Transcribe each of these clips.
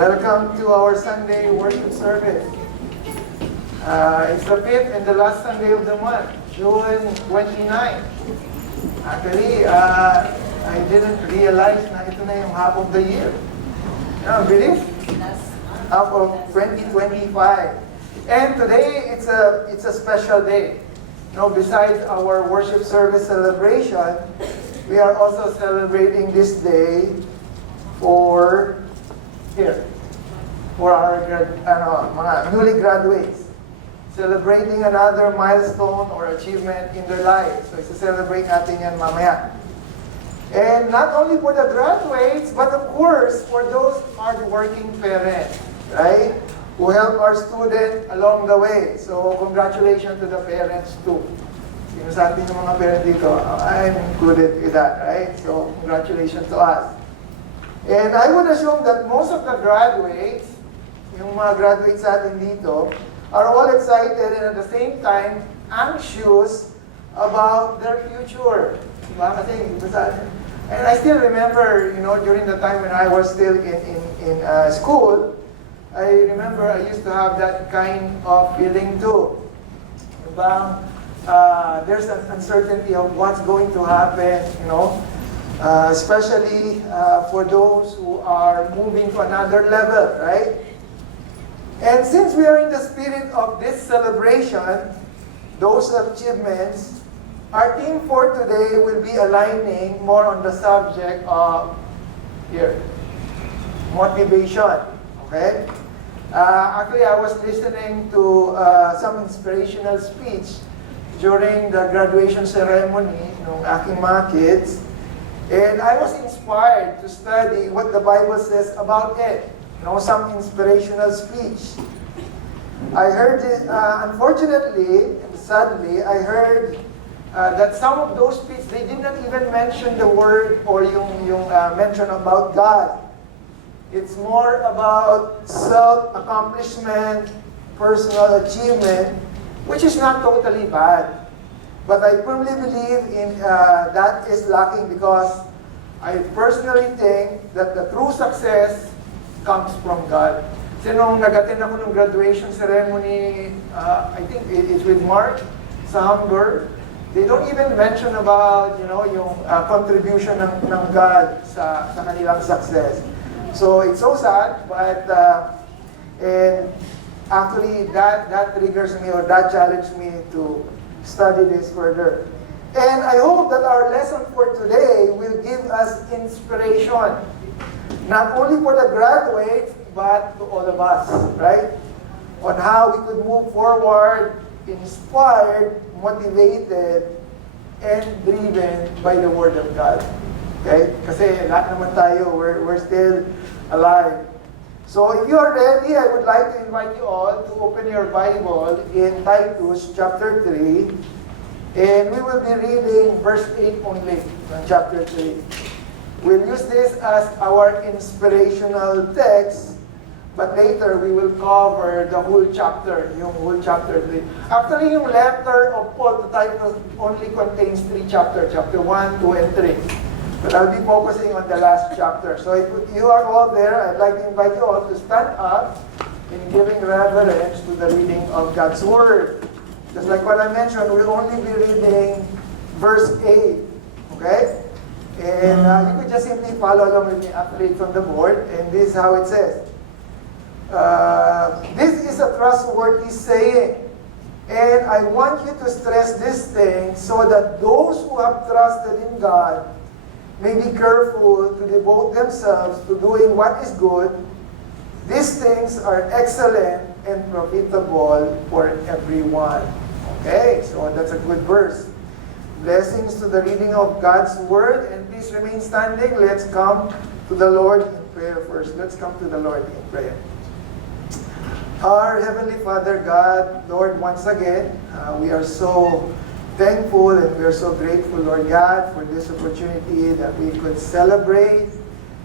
Welcome to our Sunday worship service. It's the fifth and the last Sunday of the month, June 29. Actually, I didn't realize na ito na yung half of the year. Bilis? Half of 2025. And today, it's a special day. Besides our worship service celebration, we are also celebrating this day for our mga newly graduates, celebrating another milestone or achievement in their lives. So, isa-celebrate natin yan mamaya. And not only for the graduates, but of course, for those hard-working parents, right? Who help our student along the way. So, congratulations to the parents too. Sino sa atin yung mga parents dito? I'm included with that, right? So, congratulations to us. And I would assume that most of the graduates, yung mga graduates natin dito, are all excited and at the same time anxious about their future. Diba? Kasi, and I still remember, during the time when I was still in school, I remember I used to have that kind of feeling too. Diba? There's an uncertainty of what's going to happen, especially for those who are moving to another level, right? And since we are in the spirit of this celebration, those achievements, our theme for today will be aligning more on the subject of motivation. Okay? Actually, I was listening to some inspirational speech during the graduation ceremony ng aking mga kids. And I was inspired to study what the Bible says about it. Some inspirational speech. I heard, unfortunately, and sadly, I heard that some of those speeches, they did not even mention the word or yung mention about God. It's more about self-accomplishment, personal achievement, which is not totally bad. But I firmly believe in that is lacking because I personally think that the true success comes from God. Kasi nung nag-attend ako ng graduation ceremony, I think it's with Mark sa Hamburg, they don't even mention about, yung contribution ng God sa kanilang success. So it's so sad, but and actually that triggers me or that challenged me to study this further. And I hope that our lesson for today will give us inspiration, not only for the graduates, but to all of us, right? On how we could move forward, inspired, motivated, and driven by the Word of God. Okay? Kasi lahat naman tayo, we're still alive. So if you are ready, I would like to invite you all to open your Bible in Titus chapter 3. And we will be reading verse 8 only from chapter 3. We'll use this as our inspirational text, but later we will cover the whole chapter, yung whole chapter 3. Actually, yung letter of Paul to Titus only contains 3 chapters, chapter 1, 2, and 3. But I'll be focusing on the last chapter. So if you are all there, I'd like to invite you all to stand up in giving reverence to the reading of God's Word. Just like what I mentioned, we'll only be reading verse 8. Okay? And you could just simply follow along with me after it's on the board. And this is how it says. This is a trustworthy saying. And I want you to stress this thing so that those who have trusted in God may be careful to devote themselves to doing what is good. These things are excellent and profitable for everyone. Okay, so that's a good verse. Blessings to the reading of God's Word. And please remain standing. Let's come to the Lord in prayer first. Let's come to the Lord in prayer. Our Heavenly Father God, Lord, once again, we are so thankful and we are so grateful, Lord God, for this opportunity that we could celebrate,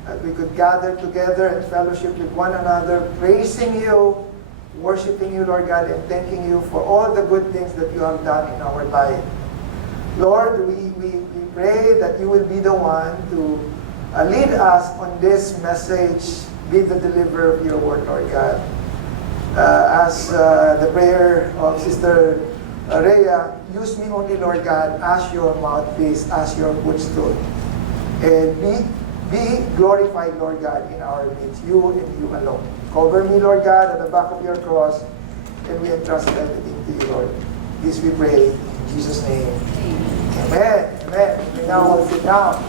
that we could gather together and fellowship with one another, praising you, worshiping you, Lord God, and thanking you for all the good things that you have done in our life. Lord, we pray that you will be the one to lead us on this message be the deliverer of your word, Lord God. As the prayer of Sister Rhea, use me only, Lord God, as your mouthpiece, as your footstool. And be glorified, Lord God, in our midst, you and you alone. Cover me, Lord God, at the back of your cross, and we entrust everything to you, Lord. This we pray in Jesus' name. Amen. Amen. We now all sit down.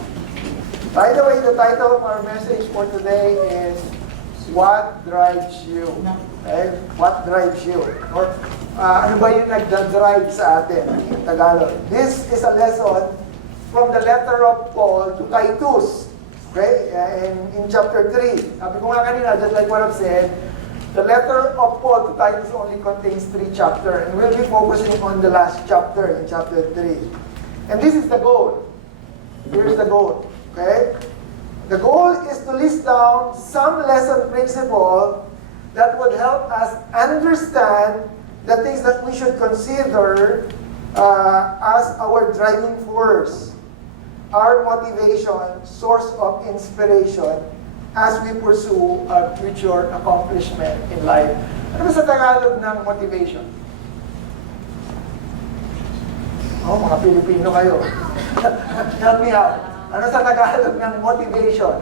By the way, the title of our message for today is What Drives You? Okay? What drives you? Or, ano ba yung nagda-drive sa atin in Tagalog? This is a lesson from the letter of Paul to Titus. Okay? In chapter 3. Sabi ko nga kanina, just like what I've said, the letter of Paul to Titus only contains 3 chapters. And we'll be focusing on the last chapter in chapter 3. And this is the goal. Here's the goal. Okay? The goal is to list down some lesson principle that would help us understand the things that we should consider as our driving force, our motivation, source of inspiration as we pursue our future accomplishment in life. Ano ba sa Tagalog ng motivation? Oh, mga Pilipino kayo. Help me out. Ano sa Tagalog ng motivation?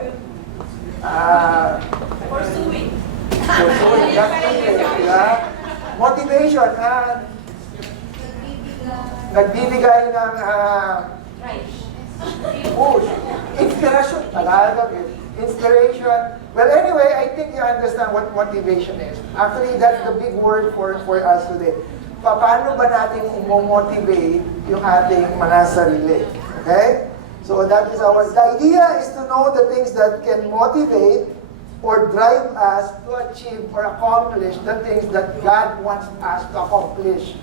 Pursuing. Pursuing. Motivation. Nagbibigay ng push. Inspiration. Tagalog. Inspiration. Well, anyway, I think you understand what motivation is. Actually, that's the big word for us today. Paano ba natin i-motivate yung ating mga sarili? Okay? So that is the idea is to know the things that can motivate or drive us to achieve or accomplish the things that God wants us to accomplish.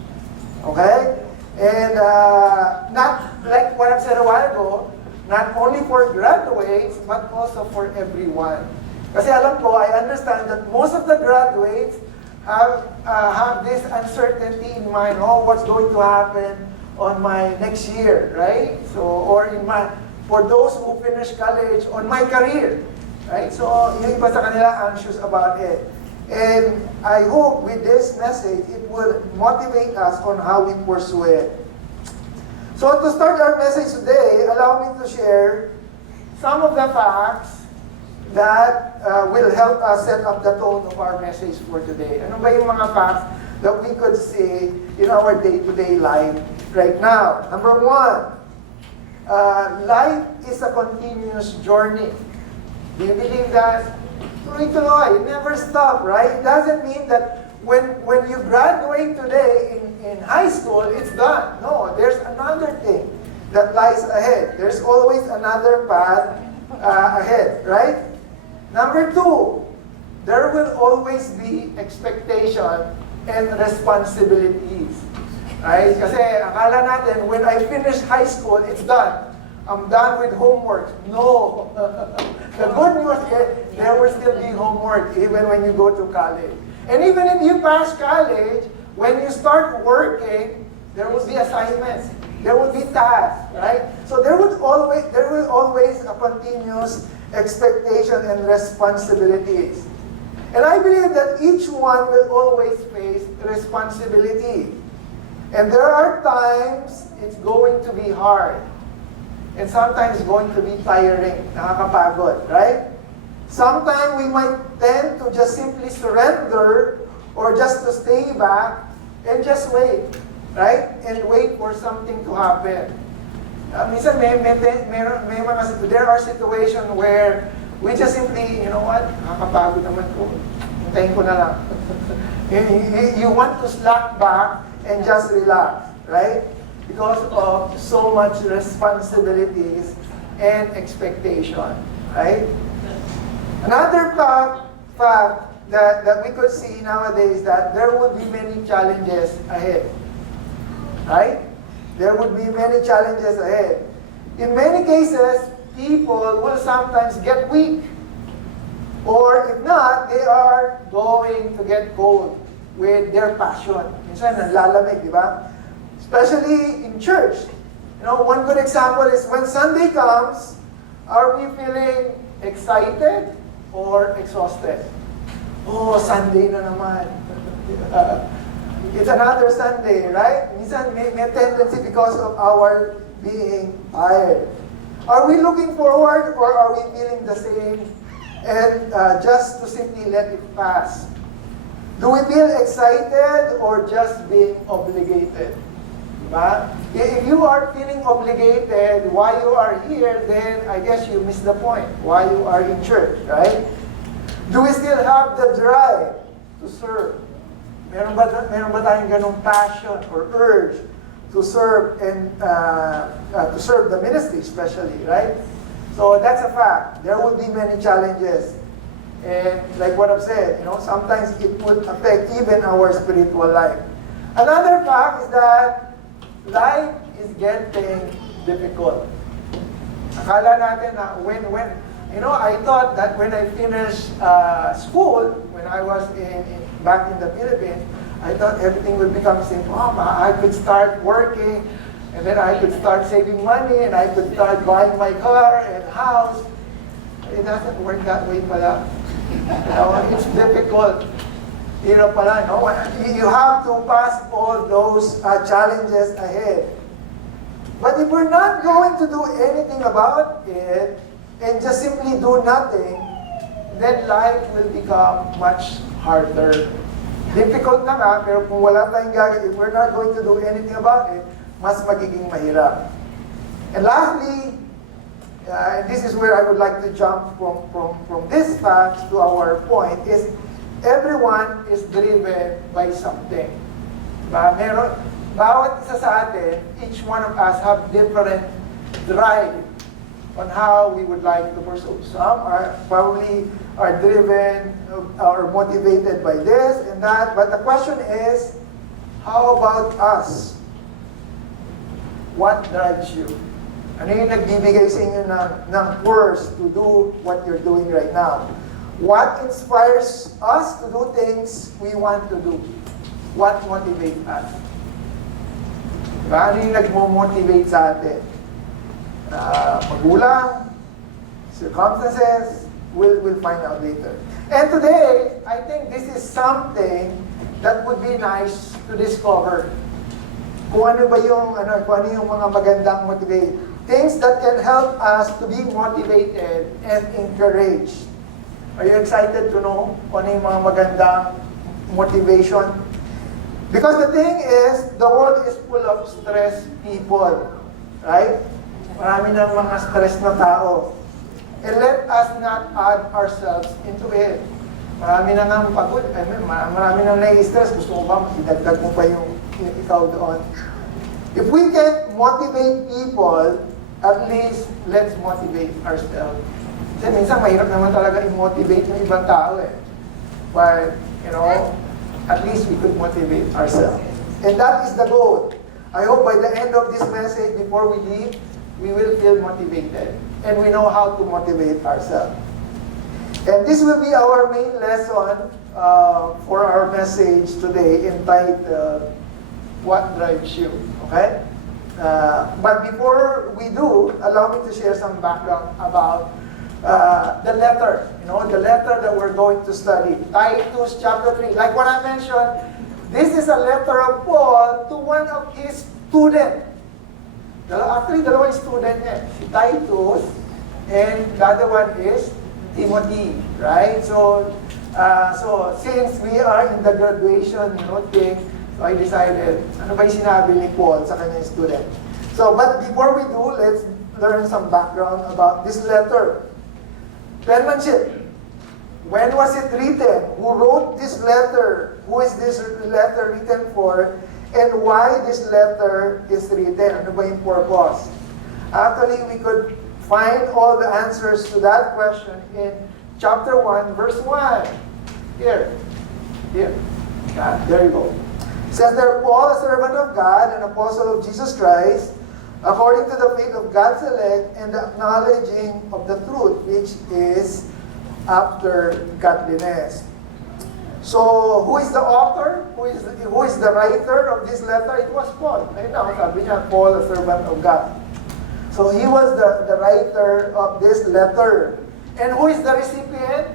Okay? And not like what I said a while ago, not only for graduates, but also for everyone. Kasi alam ko, I understand that most of the graduates have this uncertainty in mind, what's going to happen on my next year, right? So, or for those who finish college, on my career, right? So, yung iba sa kanila anxious about it. And I hope with this message, it will motivate us on how we pursue it. So, to start our message today, allow me to share some of the facts that will help us set up the tone of our message for today. Ano ba yung mga facts that we could see in our day-to-day life right now? Number 1, life is a continuous journey. Do you believe that? Tuloy-tuloy, it never stop, right? It doesn't mean that when you graduate today in high school, it's done. No, there's another thing that lies ahead. There's always another path ahead, right? Number 2, there will always be expectation and responsibilities. Right? Kasi akala natin, when I finish high school, it's done. I'm done with homework. No. The good news is, there will still be homework even when you go to college. And even if you pass college, when you start working, there will be assignments. There will be tasks, right? So there will always a continuous expectation and responsibilities. And I believe that each one will always face responsibility. And there are times it's going to be hard. And sometimes it's going to be tiring, nakakapagod, right? Sometimes we might tend to just simply surrender or just to stay back and just wait, right? And wait for something to happen. Minsan there are situations where we just simply, you know what, nakakapagod naman ko. Hintayin ko na lang. You want to slack back and just relax, right? Because of so much responsibilities and expectation, right? Another fact that we could see nowadays that there will be many challenges ahead, right? There would be many challenges ahead. In many cases, people will sometimes get weak. Or if not, they are going to get cold with their passion. Minsan, nalalamig, di ba? Especially in church. You know, one good example is when Sunday comes, are we feeling excited? or exhausted? Oh, Sunday na naman. It's another Sunday, right? Minsan may tendency because of our being tired. Are we looking forward or are we feeling the same and just to simply let it pass? Do we feel excited or just being obligated? Diba? If you are feeling obligated why you are here, then I guess you missed the point why you are in church, right? Do we still have the drive to serve? Meron ba tayong ganong passion or urge to serve and to serve the ministry especially, right? So that's a fact. There will be many challenges. And like what I've said, sometimes it would affect even our spiritual life. Another fact is that life is getting difficult. Akala natin na I thought that when I finished school, when I was back in the Philippines, I thought everything would become simple. I could start working, and then I could start saving money, and I could start buying my car and house. It doesn't work that way pala. It's difficult. You have to pass all those challenges ahead. But if we're not going to do anything about it, and just simply do nothing, then life will become much harder. Difficult na nga, pero kung wala tayong gagawin, if we're not going to do anything about it, mas magiging mahirap. And lastly, and this is where I would like to jump from this fact to our point, is everyone is driven by something. Bawat isa sa atin, each one of us have different drive on how we would like to pursue. Some probably are driven or motivated by this and that. But the question is, how about us? What drives you? Ano yung nagbibigay sa inyo ng force to do what you're doing right now? What inspires us to do things we want to do? What motivates us? Ano yung nagmo-motivate sa atin? Magulang, circumstances, we'll find out later. And today, I think this is something that would be nice to discover. Kung ano yung mga magandang motivate. Things that can help us to be motivated and encouraged. Are you excited to know kung ano yung mga magandang motivation? Because the thing is, the world is full of stressed people. Right? Marami ng mga stress na tao. And let us not add ourselves into it. Marami na nga pagod. Marami na nai-stress. Gusto mo ba idagdag mo pa yung ikaw doon? If we can motivate people, at least let's motivate ourselves. Kasi minsan mahirap naman talaga i-motivate yung ibang tao eh. But, at least we could motivate ourselves. And that is the goal. I hope by the end of this message, before we leave, we will feel motivated. And we know how to motivate ourselves. And this will be our main lesson for our message today, entitled, What Drives You? Okay? But before we do, allow me to share some background about the letter. The letter that we're going to study. Titus chapter 3. Like what I mentioned, this is a letter of Paul to one of his students. Actually, dalawang student niya. Si Titus, and the other one is Timothy. Right? So since we are in the graduation thing, so I decided, ano ba yung sinabi ni Paul sa kanyang student? So, but before we do, let's learn some background about this letter. Penmanship. When was it written? Who wrote this letter? Who is this letter written for? And why this letter is written? Ano ba yung purpose? Actually, we could find all the answers to that question in chapter 1, verse 1. Here. There you go. It says there, Paul, a servant of God, an apostle of Jesus Christ, according to the faith of God's elect and the acknowledging of the truth, which is after godliness. So, who is the author? Who is the writer of this letter? It was Paul. Ayun na, sabi niya, Paul, a servant of God. So, he was the writer of this letter. And who is the recipient?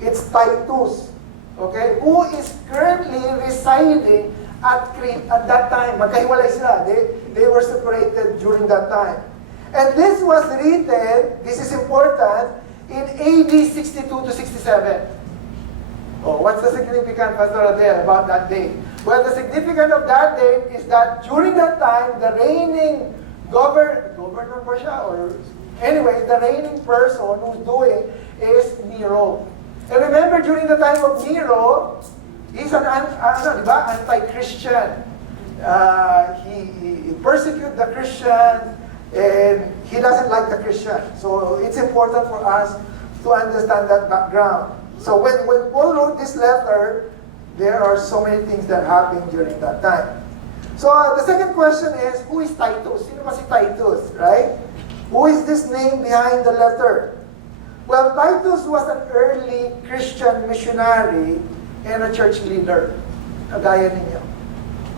It's Titus. Okay? Who is currently residing at Crete at that time. Magkahiwalay sila. They were separated during that time. And this was written, this is important, in AD 62 to 67. Oh, what's the significance, Pastor Adel, about that date? Well, the significance of that date is that during that time, the reigning governor ba siya? Or anyway, the reigning person who's doing is Nero. And remember, during the time of Nero, he's an anti-Christian. He persecutes the Christians, and he doesn't like the Christian. So it's important for us to understand that background. So when Paul wrote this letter, there are so many things that happened during that time. So the second question is, who is Titus? Sino ba si Titus, right? Who is this name behind the letter? Well, Titus was an early Christian missionary and a church leader. Kagaya ninyo.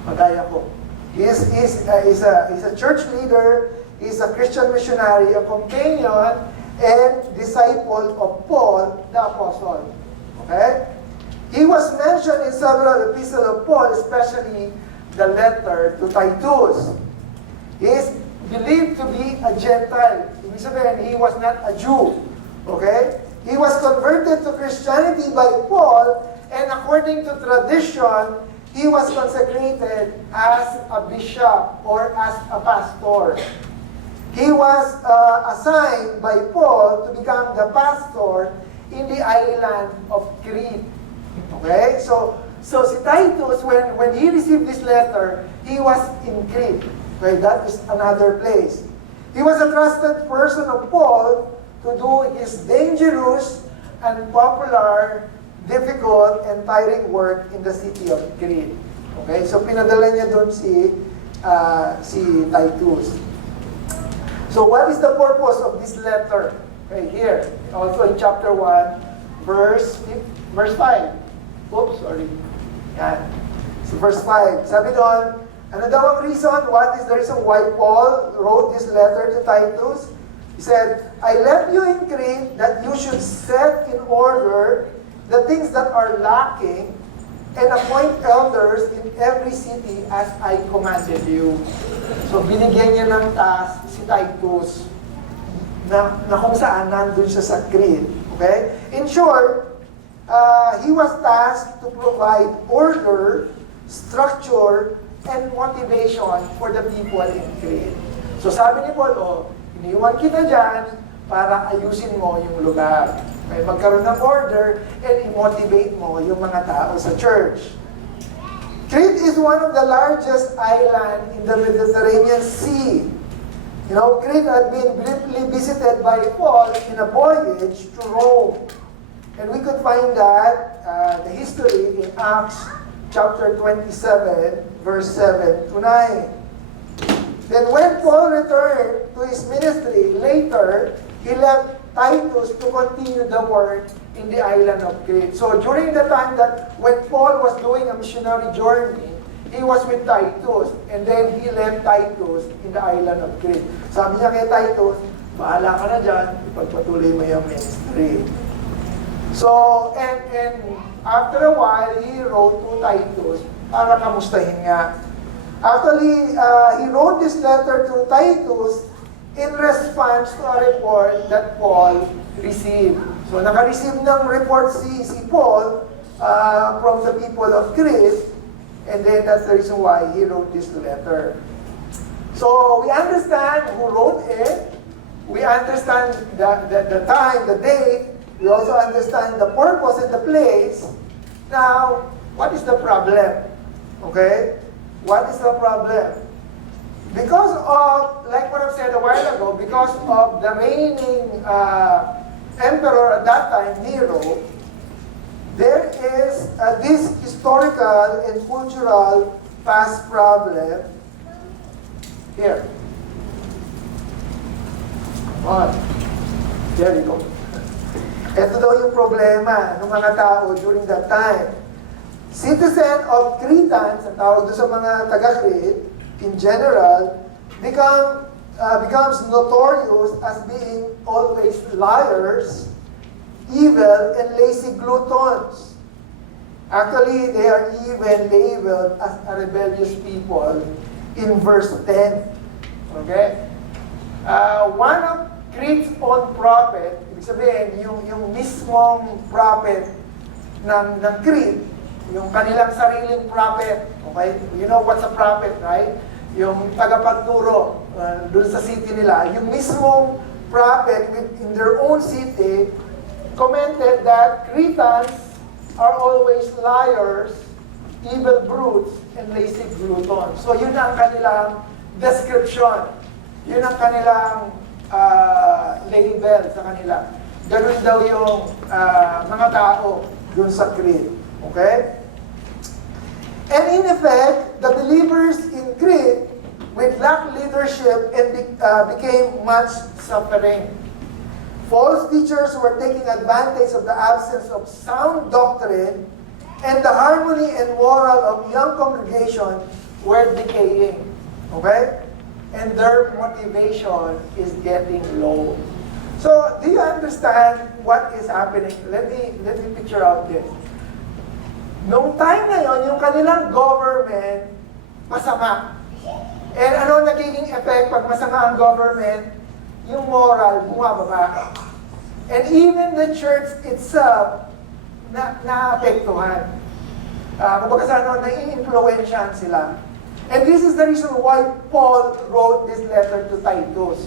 Kagaya ko. He's a church leader, he's a Christian missionary, a companion, and disciple of Paul, the apostle. Okay? He was mentioned in several epistles of Paul, especially the letter to Titus. He is believed to be a Gentile. Ibig sabihin, he was not a Jew. Okay? He was converted to Christianity by Paul, and according to tradition, he was consecrated as a bishop or as a pastor. He was assigned by Paul to become the pastor in the island of Crete. Okay? So si Titus, when he received this letter, he was in Crete. Okay? That is another place. He was a trusted person of Paul to do his dangerous and popular, difficult, and tiring work in the city of Crete. Okay? So pinadala niya doon si Titus. So what is the purpose of this letter? Okay, here. Also in chapter 1, verse 5. Oops, sorry. Yan. So verse 5. Sabi doon, ano daw ang reason? What is the reason why Paul wrote this letter to Titus? He said, I left you in Crete that you should set in order the things that are lacking and appoint elders in every city as I commanded you. So binigyan niya ng task si Titus na kung saan nandun siya sa Crete. Okay? In short, he was tasked to provide order, structure, and motivation for the people in Crete. So sabi ni Paul, iniwan kita dyan para ayusin mo yung lugar. Okay, magkaroon ng order and i-motivate mo yung mga tao sa church. Crete is one of the largest island in the Mediterranean Sea. You know, Crete had been briefly visited by Paul in a voyage to Rome. And we could find that, the history in Acts chapter 27, verse 7 to 9. Then when Paul returned to his ministry later, he left Titus to continue the work in the island of Crete. So during the time that when Paul was doing a missionary journey, he was with Titus, and then he left Titus in the island of Crete. Sabi niya kay Titus, bahala ka na dyan, ipagpatuloy mo yung ministry. So, and after a while, he wrote to Titus para kamustahin nga. Actually, he wrote this letter to Titus in response to a report that Paul received. So, naka-receive ng report si Paul from the people of Crete, and then that's the reason why he wrote this letter. So, we understand who wrote it, we understand the time, the date, we also understand the purpose and the place. Now, what is the problem? Okay? What is the problem? Because of, like what I've said a while ago, because of the reigning emperor at that time, Nero, there is this historical and cultural past problem here. There we go. Ito daw yung problema ng mga tao during that time. Citizen of Cretans, ang tawag doon sa mga taga-Crete, in general, becomes notorious as being always liars evil, and lazy gluttons. Actually, they are even labeled as a rebellious people in verse 10. Okay? One of Crete's own prophet, ibig sabihin, yung mismong prophet ng Crete, yung kanilang sariling prophet, okay? You know what's a prophet, right? Yung tagapagturo dun sa city nila, yung mismong prophet in their own city commented that Cretans are always liars, evil brutes, and lazy gluttons. So yun ang kanilang description. Yun ang kanilang label sa kanila. Ganun daw yung mga tao dun sa Crete. Okay? And in effect, the believers in Crete with lack leadership and became much suffering. False teachers were taking advantage of the absence of sound doctrine, and the harmony and moral of young congregation were decaying. Okay? And their motivation is getting low. So, do you understand what is happening? Let me picture out this. Noong time na yon, yung kanilang government, masama. And ano nagiging effect pag masama ang government? Yung moral, bumababa. And even the church itself, naapektuhan. Kumbaga sa ano, nai-influensyahan sila. And this is the reason why Paul wrote this letter to Titus.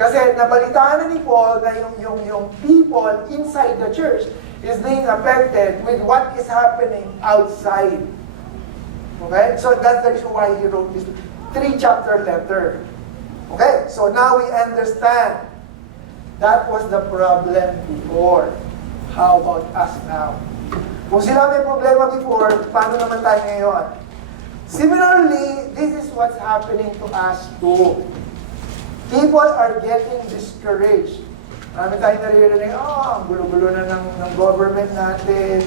Kasi nabalitaan na ni Paul na yung people inside the church is being affected with what is happening outside. Okay? So that's the reason why he wrote this 3-chapter letter. Okay? So now we understand that was the problem before. How about us now? Kung sila may problema before, paano naman tayo ngayon? Similarly, this is what's happening to us too. People are getting discouraged. Marami tayong naririnig, ang gulo-gulo na ng government natin,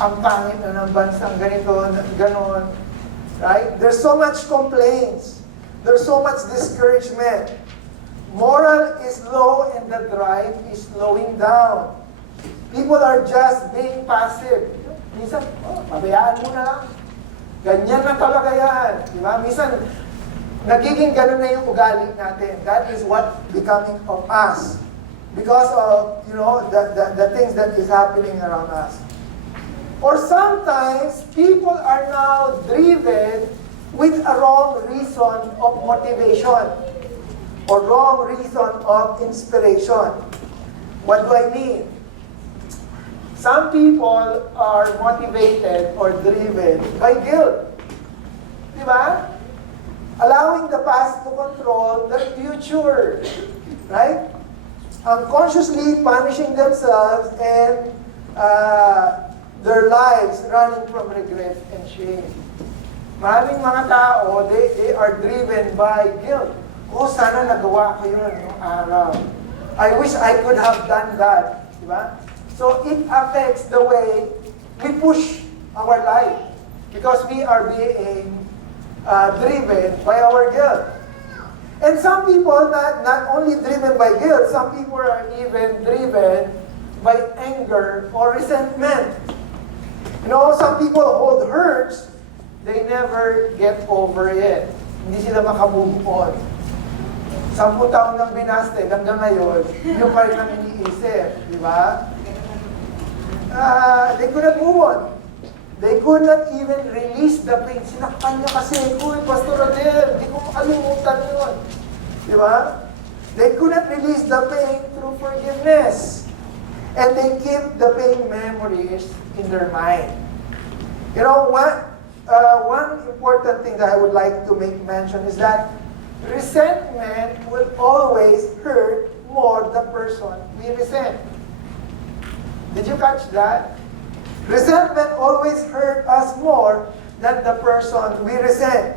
ang pangit na ng bansang ganito, ganon. Right? There's so much complaints. There's so much discouragement. Moral is low and the drive is slowing down. People are just being passive. Minsan, pabayaan mo na lang. Ganyan na talaga yan. Diba? Minsan, nagiging ganun na yung ugali natin. That is what becoming of us. Because of, the things that is happening around us. Or sometimes, people are now driven with a wrong reason of motivation. Or wrong reason of inspiration. What do I mean? Some people are motivated or driven by guilt. Diba? Allowing the past to control the future. Right? Unconsciously punishing themselves and their lives running from regret and shame. Maraming mga tao, they are driven by guilt. Sana nagawa ko yun noong araw. I wish I could have done that. Diba? So it affects the way we push our life because we are being driven by our guilt. And some people not only driven by guilt, some people are even driven by anger or resentment. Some people hold hurts, they never get over it. Hindi sila makamove on. 10 taon nang binasted hanggang ngayon, yung pa rin ang iniisip. Di ba? They could not move on. They could not even release the pain. Sinaktan niya kasi, Pastor Adel, di ko makalimutan yun. Di ba? They could not release the pain through forgiveness. And they keep the pain memories in their mind. One important thing that I would like to make mention is that resentment will always hurt more the person we resent. Did you catch that? Resentment always hurt us more than the person we resent.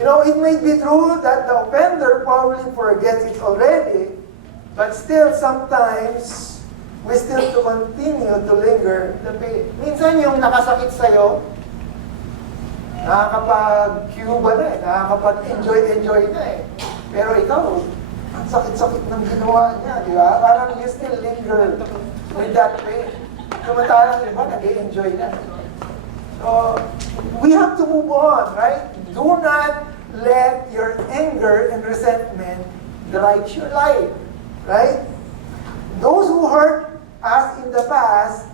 It may be true that the offender probably forgets it already, but still sometimes we still to continue to linger the pain. Minsan yung nakasakit sa'yo, nakakapag-cuba na nakakapag-enjoy na Pero ikaw, ang sakit-sakit ng ginawa niya, di ba? Parang you still linger with that pain. Samantalang iba, nag-enjoy na. So, we have to move on, right? Do not let your anger and resentment drive your life, right? Those who hurt us in the past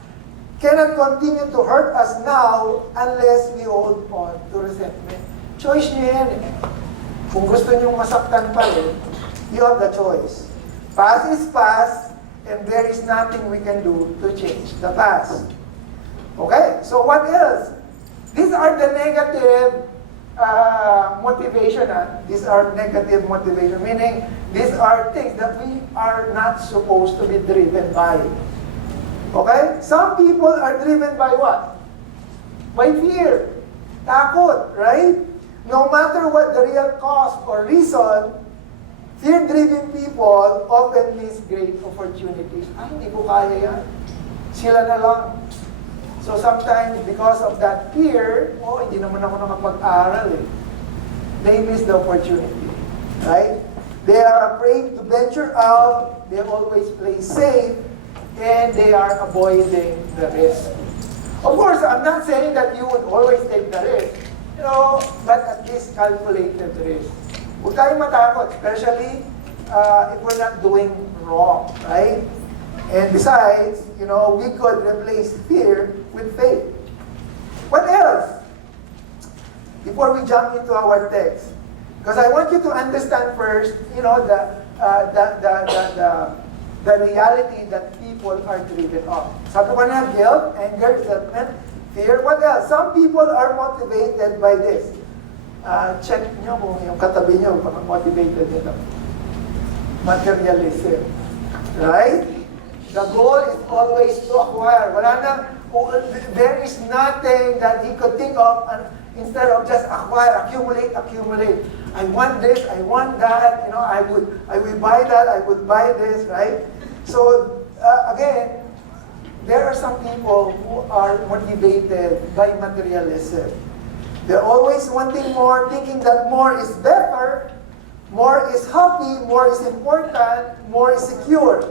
cannot continue to hurt us now unless we hold on to resentment. Choice niyo yan eh. Kung gusto niyong masaktan pa rin, you have the choice. Past is past, and there is nothing we can do to change the past. Okay, so what else? These are the negative motivation. These are negative motivation, meaning these are things that we are not supposed to be driven by. Okay? Some people are driven by what? By fear. Takot, right? No matter what the real cause or reason, fear-driven people often miss great opportunities. Ay, hindi ko kaya yan. Sila na lang. So sometimes, because of that fear, hindi naman ako nakapag-aral eh. They miss the opportunity. Right? They are afraid to venture out. They always play safe. And they are avoiding the risk. Of course, I'm not saying that you would always take the risk. But at least calculated risk. Huwag tayong matakot, especially if we're not doing wrong, right? And besides, we could replace fear with faith. What else? Before we jump into our text, because I want you to understand first, the reality that people are driven on. Sabi ko na, guilt, anger, resentment, fear. What else? Some people are motivated by this. Check nyo kung yung katabi nyo, kung motivated nito. Materialism. Right? The goal is always to acquire. There is nothing that he could think of instead of just acquire, accumulate. I want this, I want that, I will buy that, I would buy this, right? So, again, there are some people who are motivated by materialism. They're always wanting more, thinking that more is better, more is happy, more is important, more is secure.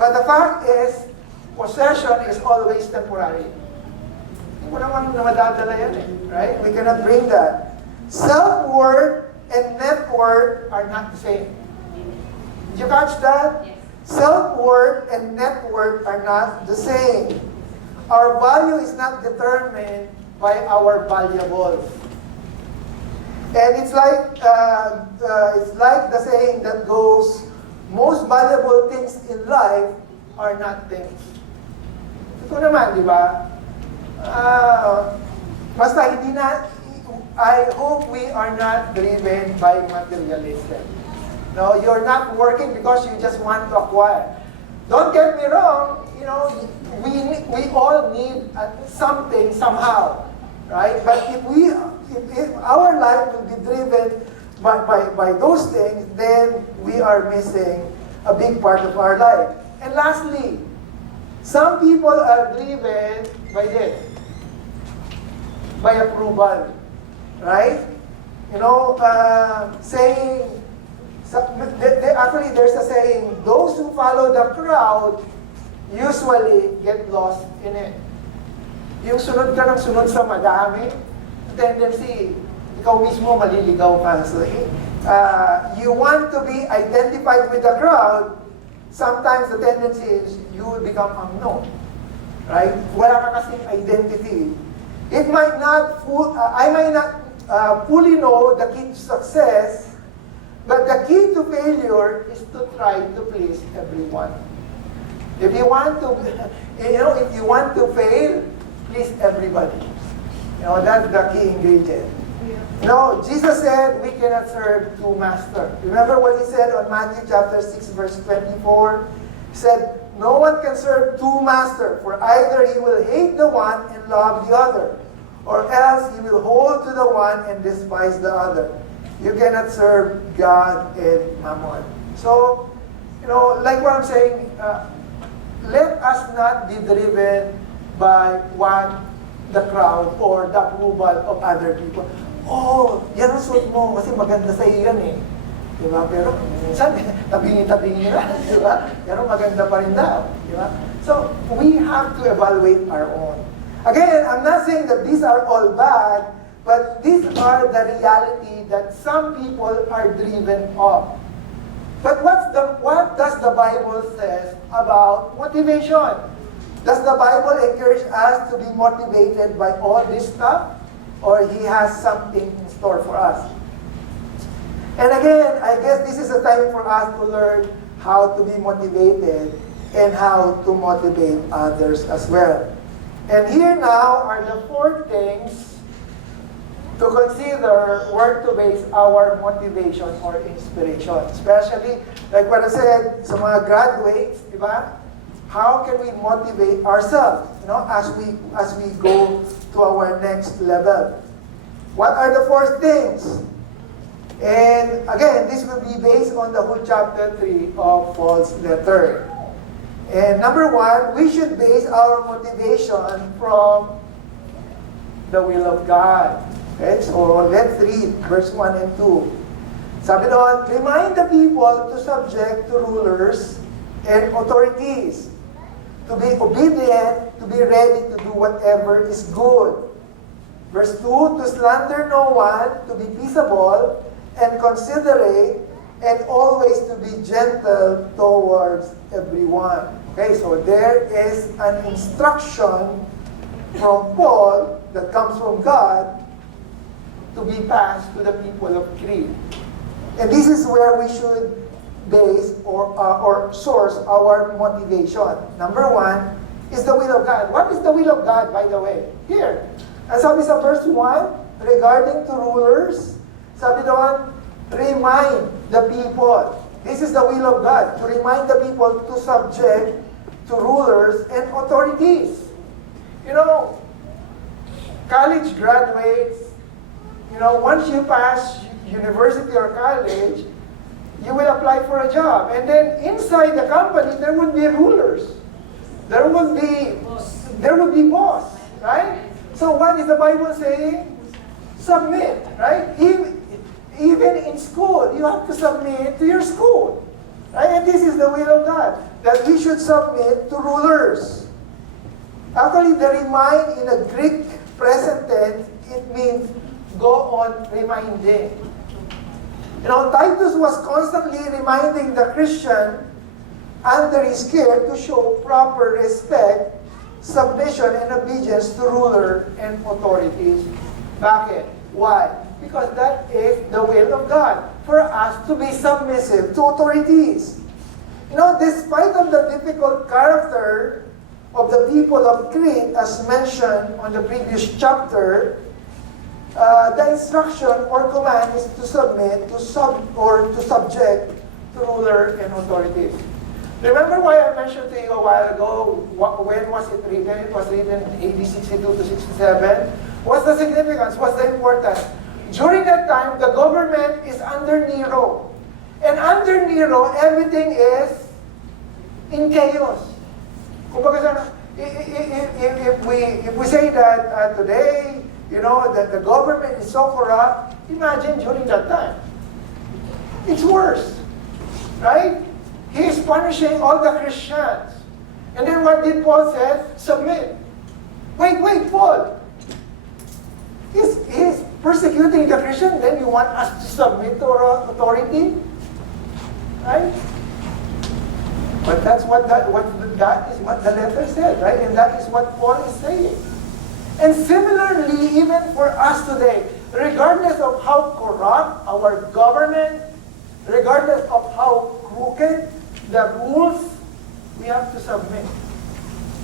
But the fact is, possession is always temporary. Hindi mo naman na madadala yan eh, right? We cannot bring that. Self-worth and net worth are not the same. Did you catch that? Yes. Self-worth and net worth are not the same. Our value is not determined by our valuables. And it's like the saying that goes, most valuable things in life are not things. Ito naman, di ba? Basta hindi na, I hope we are not driven by materialism. No, you're not working because you just want to acquire. Don't get me wrong, we all need something somehow, right? But if our life will be driven by those things, then we are missing a big part of our life. And lastly, some people are driven by this, by approval, right? Saying, actually there's a saying, those who follow the crowd usually get lost in it. Yung sunod ka ng sunod sa madami, tendency, ikaw mismo maliligaw ka. So, you want to be identified with the crowd, sometimes the tendency is you will become unknown. Right? Wala ka kasing identity. I might not fully know the key to success, but the key to failure is to try to please everyone. If you want to fail, please everybody. That's the key ingredient. Jesus said we cannot serve two masters. Remember what he said on Matthew chapter 6, verse 24? He said, no one can serve two masters, for either he will hate the one and love the other, or else he will hold to the one and despise the other. You cannot serve God and Mammon. So, like what I'm saying, let us not be driven by what the crowd or the approval of other people. Oh, yan ang suot mo kasi maganda sa iyo yan eh. Diba? Pero minsan, tabingi-tabingi na, diba? Pero maganda pa rin daw, diba? So, we have to evaluate our own. Again, I'm not saying that these are all bad, but these are the reality that some people are driven off. But what does the Bible says about motivation? Does the Bible encourage us to be motivated by all this stuff? Or He has something in store for us? And again, I guess this is a time for us to learn how to be motivated and how to motivate others as well. And here now are the 4 things to consider where to base our motivation or inspiration. Especially, like what I said, sa mga graduates, di ba? How can we motivate ourselves, as we go to our next level? What are the 4 things? And again, this will be based on the whole chapter 3 of Paul's letter. And number 1, we should base our motivation from the will of God. Okay, so let's read verse 1 and 2. Sabi doon, remind the people to subject to rulers and authorities, to be obedient, to be ready to do whatever is good. Verse 2, to slander no one, to be peaceable and considerate, and always to be gentle towards everyone. Okay, so there is an instruction from Paul that comes from God to be passed to the people of Crete. And this is where we should base or source our motivation. Number 1 is the will of God. What is the will of God, by the way? Here. And sabi sa verse 1, regarding to rulers, sabi doon, remind the people. This is the will of God, to remind the people to subject to rulers and authorities. College graduates, once you pass university or college, you will apply for a job. And then inside the company, there would be rulers. There would be boss, right? So what is the Bible saying? Submit, right? Even in school, you have to submit to your school. Right? And this is the will of God, that we should submit to rulers. Actually, the remind in the Greek present tense, it means go on reminding. Titus was constantly reminding the Christian under his care to show proper respect, submission, and obedience to ruler and authorities. Bakit? Why? Because that is the will of God, for us to be submissive to authorities. Despite of the difficult character of the people of Crete, as mentioned on the previous chapter, the instruction or command is to submit, to subject to ruler and authorities. Remember why I mentioned to you a while ago, when was it written? It was written in AD 62 to 67. What's the significance? What's the importance? During that time, the government is under Nero. And under Nero, everything is in chaos. Kumbaga, if we say that today, that the government is so corrupt, imagine during that time. It's worse. Right? He is punishing all the Christians. And then what did Paul say? Submit. Wait, Paul. He's persecuting the Christian, then you want us to submit to our authority? Right? But that's that is what the letter said, right? And that is what Paul is saying. And similarly, even for us today, regardless of how corrupt our government, regardless of how crooked the rules, we have to submit.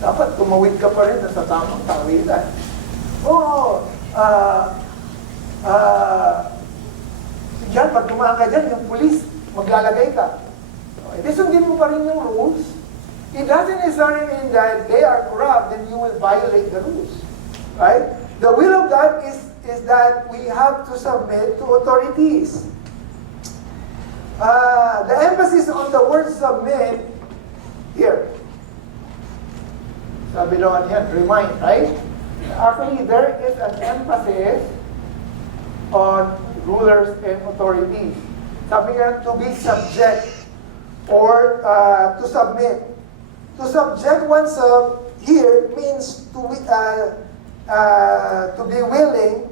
Dapat tumawid ka pa rin sa tamang tawidan. Diyan, pag tumaan ka dyan, yung police, maglalagay ka. Hindi sundin mo pa rin yung rules. It doesn't necessarily mean that they are corrupt, then you will violate the rules. Right? The will of God is that we have to submit to authorities. The emphasis on the word submit here. Sabi doon yan, remind, right? Actually, there is an emphasis on rulers and authorities. Sabi nga, to be subject or to submit. To subject oneself here means to be willing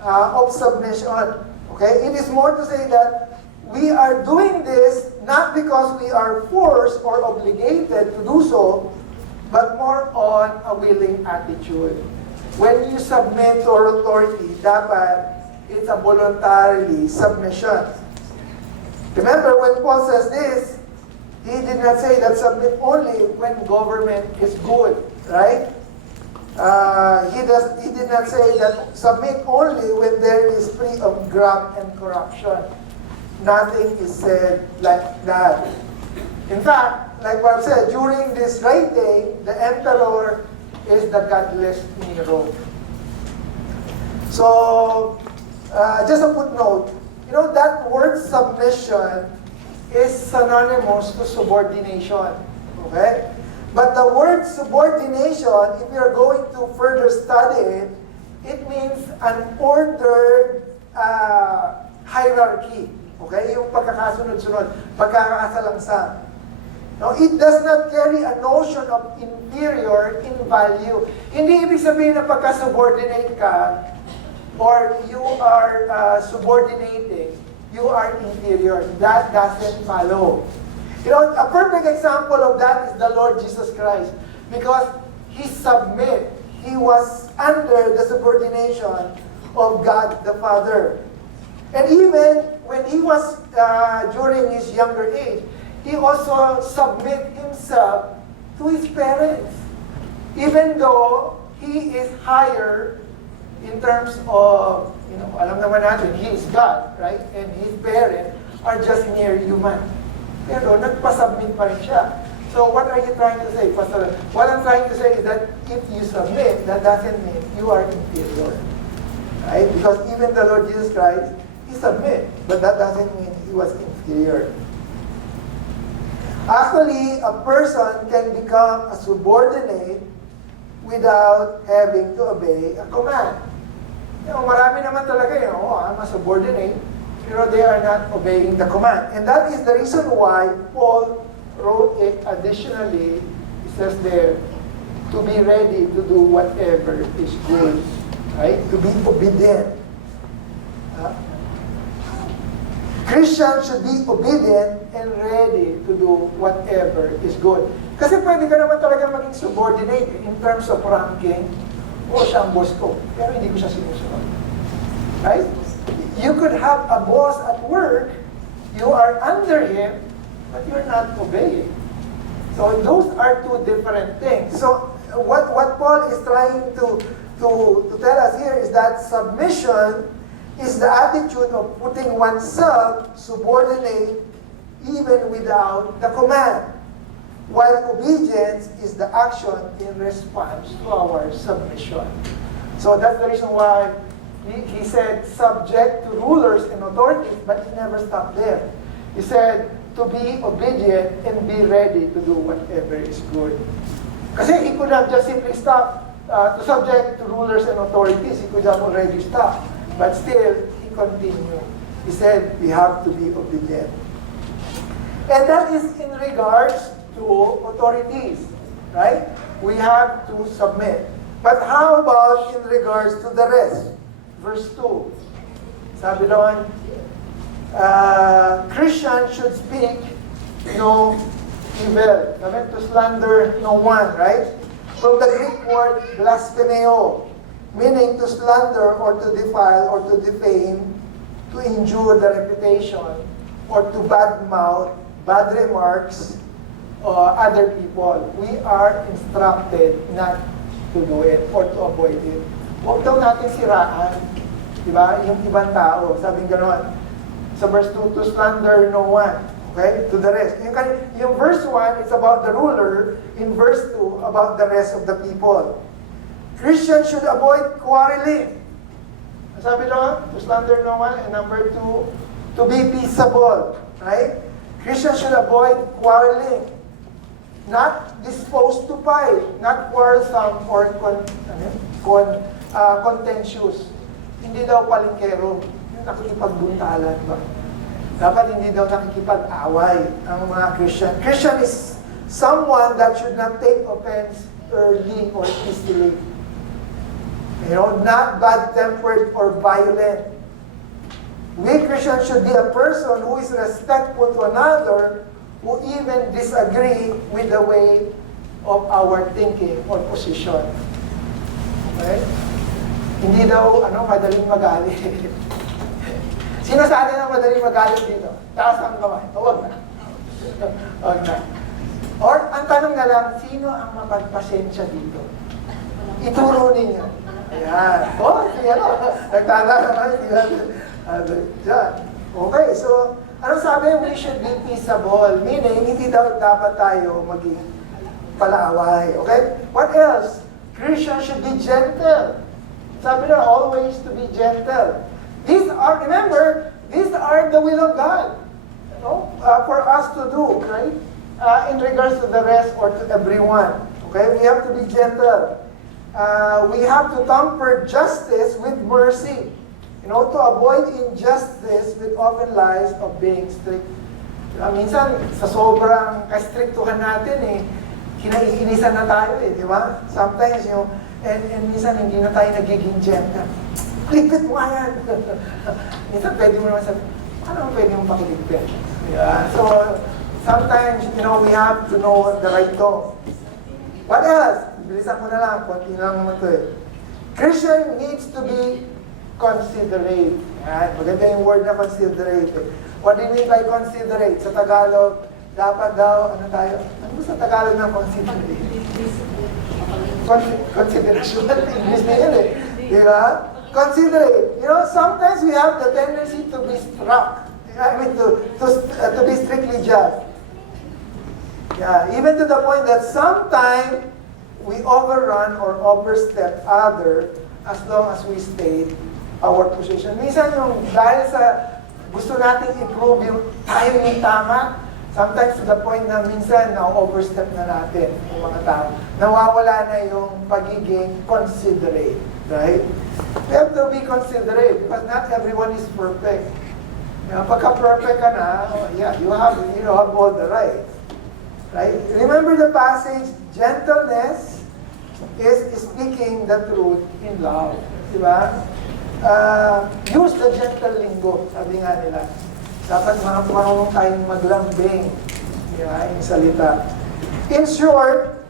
of submission. Okay? It is more to say that we are doing this not because we are forced or obligated to do so, but more on a willing attitude. When you submit to authority, dapat it's a voluntarily submission. Remember, when Paul says this, he did not say that submit only when government is good, right? He did not say that submit only when there is free of graft and corruption. Nothing is said like that. In fact, like what I said, during this great day, the emperor is the godless Nero. So, just a footnote, that word submission is synonymous to subordination. Okay? But the word subordination, if we are going to further study it, it means an ordered hierarchy. Okay? Yung pagkakasunod-sunod, pagkakasalangsang. No, it does not carry a notion of inferior in value. Hindi ibig sabihin na pagka-subordinate ka, or you are subordinating, you are inferior. That doesn't follow. A perfect example of that is the Lord Jesus Christ. Because He submit. He was under the subordination of God the Father. And even when He was, during His younger age, He also submit Himself to His parents. Even though He is higher in terms of, alam naman natin, He is God, right? And His parents are just mere human. Pero nagpa-submit pa rin siya. So what are you trying to say, Pastor? What I'm trying to say is that if you submit, that doesn't mean you are inferior. Right? Because even the Lord Jesus Christ, He submit, but that doesn't mean He was inferior. Actually, a person can become a subordinate without having to obey a command. Marami naman talaga I'm a subordinate, pero they are not obeying the command. And that is the reason why Paul wrote it additionally. It says there, to be ready to do whatever is good. Right? To be obedient. Christians should be obedient and ready to do whatever is good. Kasi pwede ka naman talaga maging subordinate in terms of ranking. Siya ang boss ko, pero hindi ko siya sinusunod. Right? You could have a boss at work, you are under him, but you're not obeying. So those are two different things. So what Paul is trying to tell us here is that submission is the attitude of putting oneself subordinate even without the command. While obedience is the action in response to our submission. So that's the reason why he said subject to rulers and authorities, but he never stopped there. He said to be obedient and be ready to do whatever is good. Kasi he could have just simply stopped to subject to rulers and authorities. He could have already stopped. But still, he continued. He said, we have to be obedient. And that is in regards to authorities, right? We have to submit. But how about in regards to the rest? Verse 2. Sabi doon, Christians should speak no evil. Sabi, to slander no one, right? From the Greek word blasphemeo, meaning to slander or to defile or to defame, to injure the reputation, or to badmouth, bad remarks, other people. We are instructed not to do it or to avoid it. Huwag daw natin siraan, di ba? Yung ibang tao, sabi gano'n. Sa verse 2, to slander no one. Okay? To the rest. Yung verse 1, it's about the ruler. In verse 2, about the rest of the people. Christians should avoid quarreling. Sabi doon, to slander no one. And number 2, to be peaceable. Right? Christians should avoid quarreling. Not disposed to fight. Not quarrelsome or contentious. Hindi daw palingkero. Yung nakikipagbuntalan ba? Dapat hindi daw nakikipag-away ang mga Christian. Christian is someone that should not take offense early or easily. Not bad-tempered or violent. We Christians should be a person who is respectful to another, who even disagree with the way of our thinking or position. Okay? Hindi daw, madaling magalit. Sino sa atin ang madaling magalit dito? Taas ang kamay. Huwag na. Huwag na. Or, ang tanong na lang, sino ang mapagpasensya dito? Ituro ninyo. Ayan. Nagtala naman. Diyan. Okay, so, ano sabi? We should be peaceable. Meaning, hindi daw dapat tayo maging palaaway. Okay? What else? Christians should be gentle. Sabi na, always to be gentle. Remember, these are the will of God. For us to do, right? In regards to the rest or to everyone. Okay? We have to be gentle. We have to temper justice with mercy. To avoid injustice with often lies of being strict. Minsan, sa sobrang kastriktuhan natin, kinaiinisan na tayo, di ba? Sometimes, and minsan hindi na tayo nagiging gentle. Ligpit mo yan! Minsan pwede mo naman sabi, paano pwede mo pakiligpit? Yeah. So, sometimes, we have to know the right tone. What else? Bilisan ko na lang, konti na lang naman ito Christian needs to be considerate. Yan. Maganda yung word na considerate. What do you mean by considerate? Sa Tagalog, dapat daw, ano sa Tagalog ng considerate? Consideration. English na yan Di ba? Considerate. Sometimes we have the tendency to be struck. To be strictly just. Yeah, even to the point that sometimes we overrun or overstep other as long as we stay our position. Minsan dahil sa gusto nating improve yung tayo yung tama, sometimes to the point na minsan na-overstep na natin yung mga tao. Nawawala na yung pagiging considerate. Right? We have to be considerate because not everyone is perfect. Pagka-perfect ka na, you have all the rights. Right? Remember the passage, gentleness is speaking the truth in love. Diba? Use the gentle lingo, sabi nga nila. Dapat marunong tayong maglambing yung salita. In short,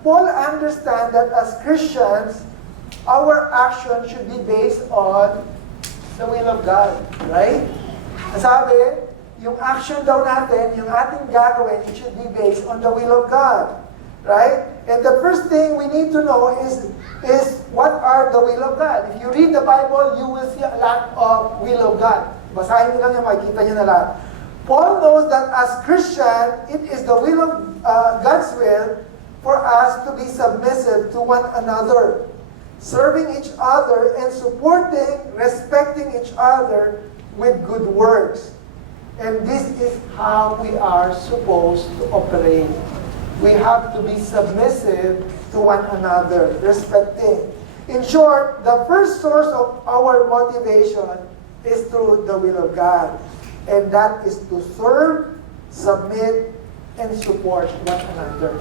Paul understands that as Christians, our action should be based on the will of God. Right? Sabi, yung action daw natin, yung ating gagawin, it should be based on the will of God. Right? And the first thing we need to know is what are the will of God. If you read the Bible, you will see a lot of will of God. Basahin niyo lang yung makikita niyo na lahat. Paul knows that as Christian, it is the will of God's will for us to be submissive to one another, serving each other and supporting, respecting each other with good works. And this is how we are supposed to operate. We have to be submissive to one another, respecting. In short, the first source of our motivation is through the will of God. And that is to serve, submit, and support one another.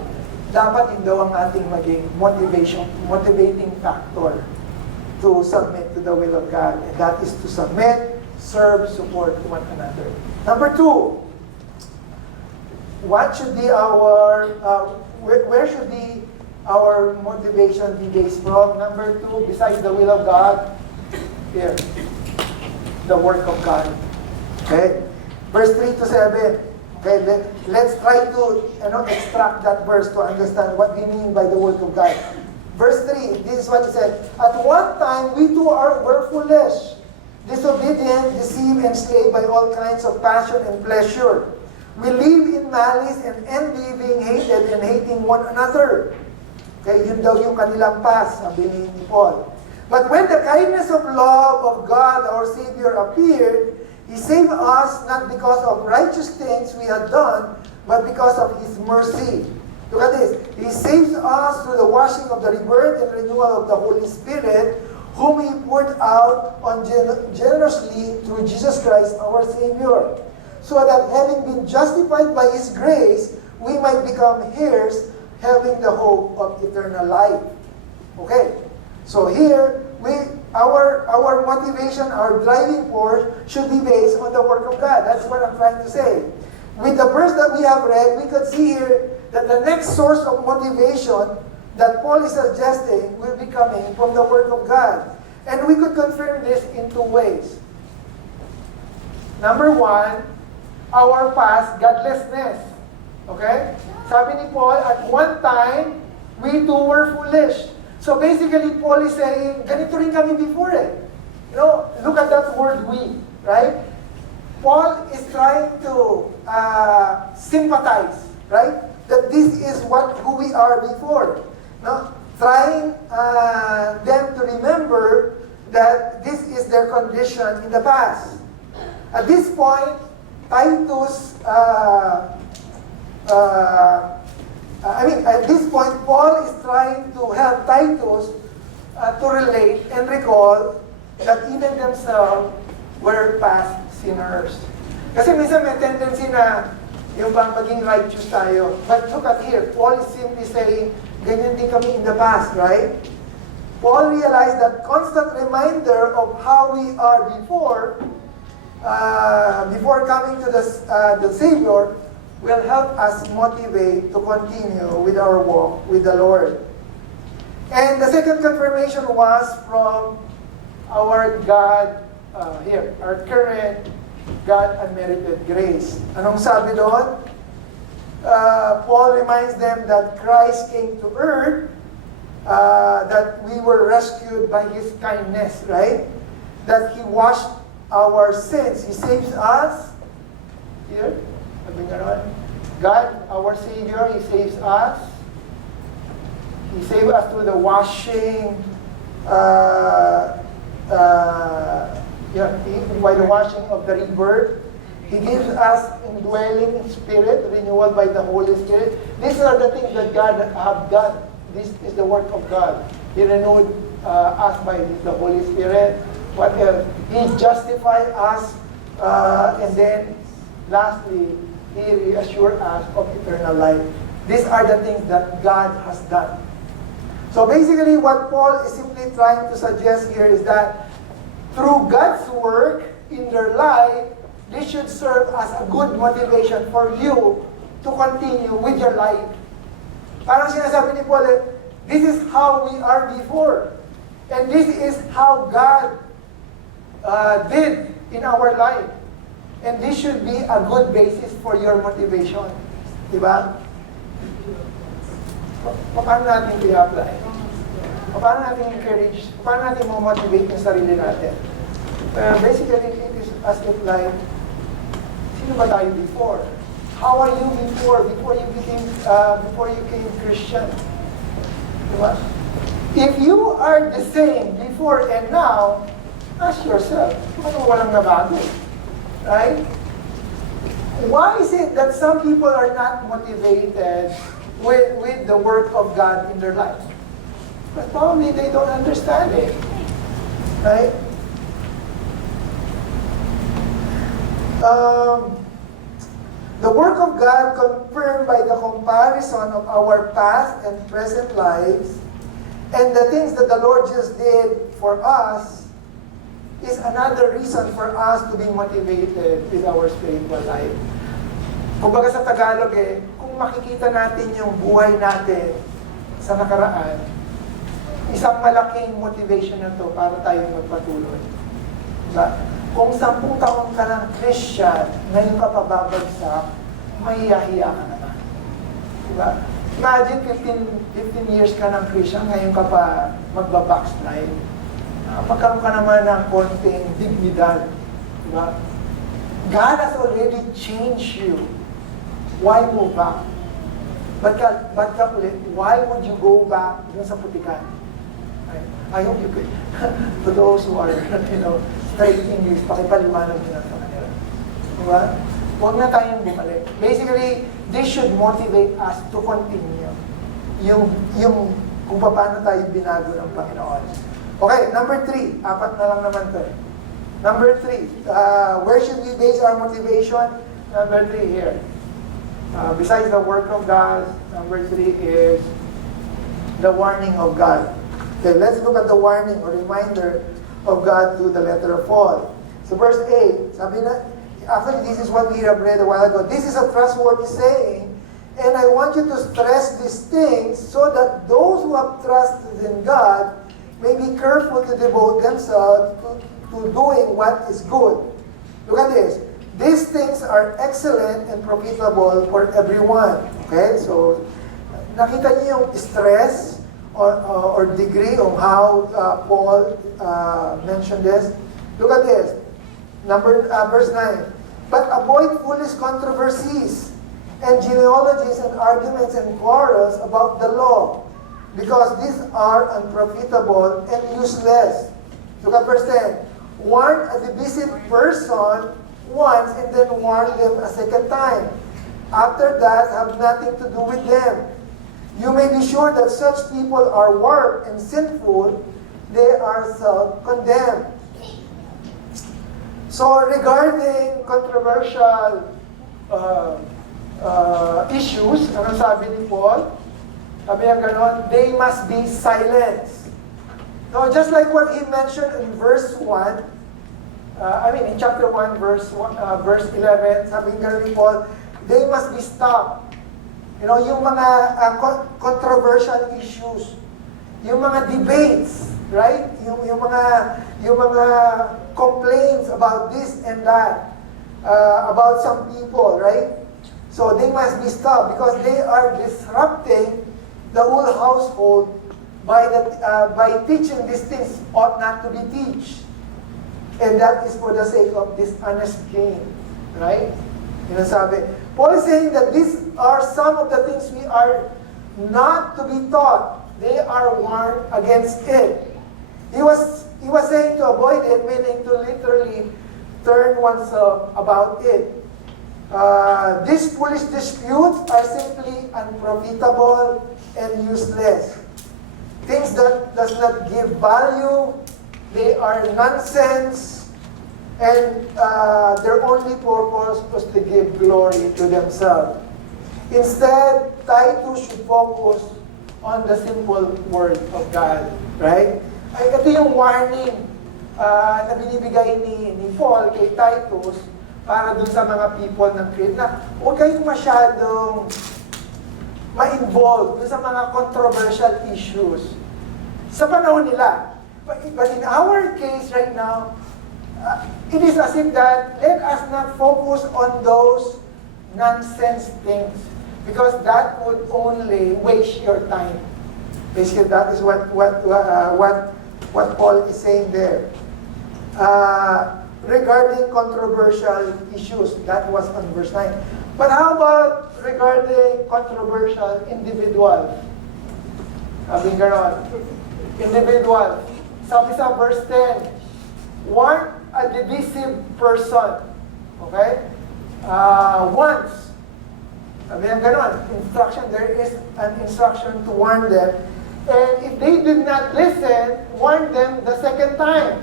Dapat yun daw ang ating maging motivating factor to submit to the will of God. And that is to submit, serve, support one another. Number 2, what should be where should be our motivation be based from? Number 2, besides the will of God, here, the work of God. Okay? Verse 3 to 7. Okay, let's try to extract that verse to understand what we mean by the work of God. Verse 3, this is what he said. At one time, we too were foolish, disobedient, deceived, enslaved by all kinds of passion and pleasure. We live in malice and envy, being hated and hating one another. Okay, yun daw yung kanilang past, sabi ni Paul. But when the kindness of love of God, our Savior, appeared, He saved us not because of righteous things we had done, but because of His mercy. Look at this. He saves us through the washing of the rebirth and renewal of the Holy Spirit, whom He poured out on generously through Jesus Christ our Savior, so that having been justified by His grace, we might become heirs, having the hope of eternal life. Okay, so here, our motivation, our driving force should be based on the work of God. That's what I'm trying to say. With the verse that we have read, we could see here that the next source of motivation that Paul is suggesting will be coming from the Word of God. And we could confirm this in two ways. Number one, our past godlessness. Okay? Sabi ni Paul, at one time, we too were foolish. So basically, Paul is saying, ganito rin kami before eh. You know, look at that word we, right? Paul is trying to sympathize, right? That this is who we are before. No? Trying them to remember that this is their condition in the past. At this point, Titus, at this point, Paul is trying to help Titus to relate and recall that even themselves were past sinners. Kasi minsan may tendency na yung bang maging righteous tayo. But look at here, Paul is simply saying, ganyan din kami in the past, right? Paul realized that constant reminder of how we are before coming to the Savior will help us motivate to continue with our walk with the Lord. And the second confirmation was from our God, our current God unmerited grace. Anong sabi doon? Paul reminds them that Christ came to earth, that we were rescued by His kindness, right? That He washed our sins. He saves us. Here, God, our Savior, He saves us. He saved us through the washing, by the washing of the rebirth. He gives us indwelling spirit, renewal by the Holy Spirit. These are the things that God have done. This is the work of God. He renewed us by the Holy Spirit. What else? He justified us, and then lastly, He reassured us of eternal life. These are the things that God has done. So basically, what Paul is simply trying to suggest here is that through God's work in their life, this should serve as a good motivation for you to continue with your life. Parang sinasabi ni Paul, this is how we are before. And this is how God did in our life. And this should be a good basis for your motivation. Diba? Paano natin i-apply? Paano natin encourage? Paano natin motivate yung sarili natin? Basically, it is as if like, sino ba tayo before? How are you before you became Christian? Diba? If you are the same before and now, ask yourself, ano walang nabago? Right? Why is it that some people are not motivated with the work of God in their life? But probably they don't understand it. Right? The work of God confirmed by the comparison of our past and present lives and the things that the Lord just did for us is another reason for us to be motivated with our spiritual life. Kumbaga sa Tagalog kung makikita natin yung buhay natin sa nakaraan, isang malaking motivation na to para tayo magpatuloy. Diba? Kung 10 taon ka ng Christian, ngayon ka pababagsak, mahiyahiya ka naman. Diba? Imagine 15 years ka ng Christian, ngayon ka pa magbabackslide. Magkaroon ka naman ng konting dignidad. Diba? God has already changed you. Why go back? Ba't ka ulit? Why would you go back dun sa putikan? I hope you could. To those who are, straight English, pakipaliwanag nyo na sa kanila. Diba? Huwag na tayong bumalik. Basically, this should motivate us to continue. Yung kung paano tayo binago ng Panginoon. Okay, number 3. Apat na lang naman to. Number 3. Where should we base our motivation? Number 3 here. Besides the work of God, number 3 is the warning of God. Okay, let's look at the warning or reminder of God through the letter of Paul. So verse 8, sabi na, actually this is what we have read a while ago. This is a trustworthy saying, and I want you to stress these things so that those who have trusted in God may be careful to devote themselves to doing what is good. Look at this. These things are excellent and profitable for everyone. Okay, so nakita niyo yung stress or degree of how Paul mentioned this. Look at this. Verse 9. But avoid foolish controversies and genealogies and arguments and quarrels about the law, because these are unprofitable and useless. Look at verse 10. Warn a divisive person once and then warn them a second time. After that, have nothing to do with them. You may be sure that such people are warped and sinful. They are self-condemned. So regarding controversial issues, ano sabi ni Paul? Sabi niya ganon, they must be silenced. So just like what he mentioned in verse 1, in chapter 1, verse 11, sabi nga ni Paul, they must be stopped. You know, yung mga controversial issues, yung mga debates, right? Yung mga complaints about this and that, about some people, right? So they must be stopped because they are disrupting the whole household by teaching these things ought not to be taught. And that is for the sake of dishonest gain. Right? Yun ang sabi. Paul is saying that these are some of the things we are not to be taught. They are warned against it. He was saying to avoid it, meaning to literally turn oneself about it. These foolish disputes are simply unprofitable and useless. Things that does not give value. They are nonsense, and their only purpose was to give glory to themselves. Instead, Titus should focus on the simple word of God. Right? Ay, ito yung warning na binibigay ni Paul kay Titus para dun sa mga people ng Crete na huwag kayong masyadong ma-involve dun sa mga controversial issues. Sa panahon nila, But in our case right now, it is as if that let us not focus on those nonsense things because that would only waste your time. Basically, that is what Paul is saying there. Regarding controversial issues, that was on verse 9. But how about regarding controversial individuals? Sabi ganon, individual. Sabi sa verse 10, warn a divisive person. Okay? Once. Sabi nga ganon, instruction, there is an instruction to warn them. And if they did not listen, warn them the second time.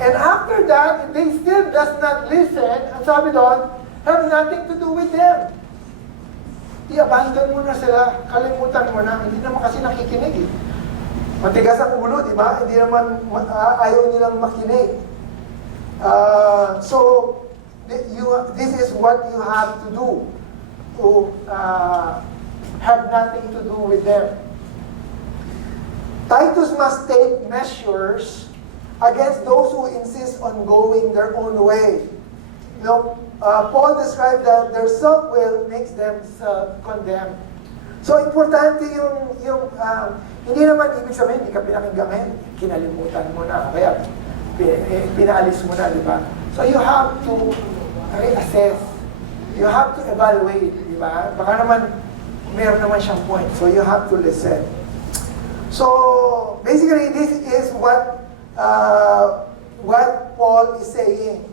And after that, if they still does not listen, ang sabi doon, have nothing to do with them. I-abandon mo na sila, kalimutan mo na, hindi naman kasi nakikinig eh. Matigas ang ulo, di ba? Hindi naman ayaw nilang makinig. So, this is what you have to do to have nothing to do with them. Titus must take measures against those who insist on going their own way. You know, Paul described that their self-will makes them self-condemned. So, importante yung hindi naman ibig sabihin, hindi ka pinakinggan, kinalimutan mo na, kaya pinaalis mo na, di ba? So you have to reassess. You have to evaluate, di ba? Baka naman, meron naman siyang point. So you have to listen. So, basically, this is what Paul is saying.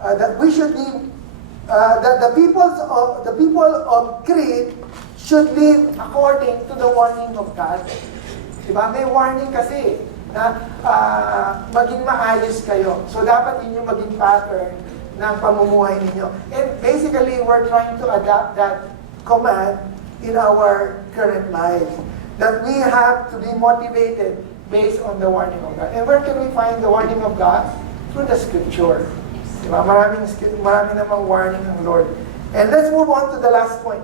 That we should be, that the people of Crete should live according to the warning of God. Diba? May warning kasi. na maging maayos kayo. So dapat yun yung maging pattern ng pamumuhay ninyo. And basically, we're trying to adapt that command in our current lives. That we have to be motivated based on the warning of God. And where can we find the warning of God? Through the Scripture. Diba? Marami namang warning ng Lord. And let's move on to the last point.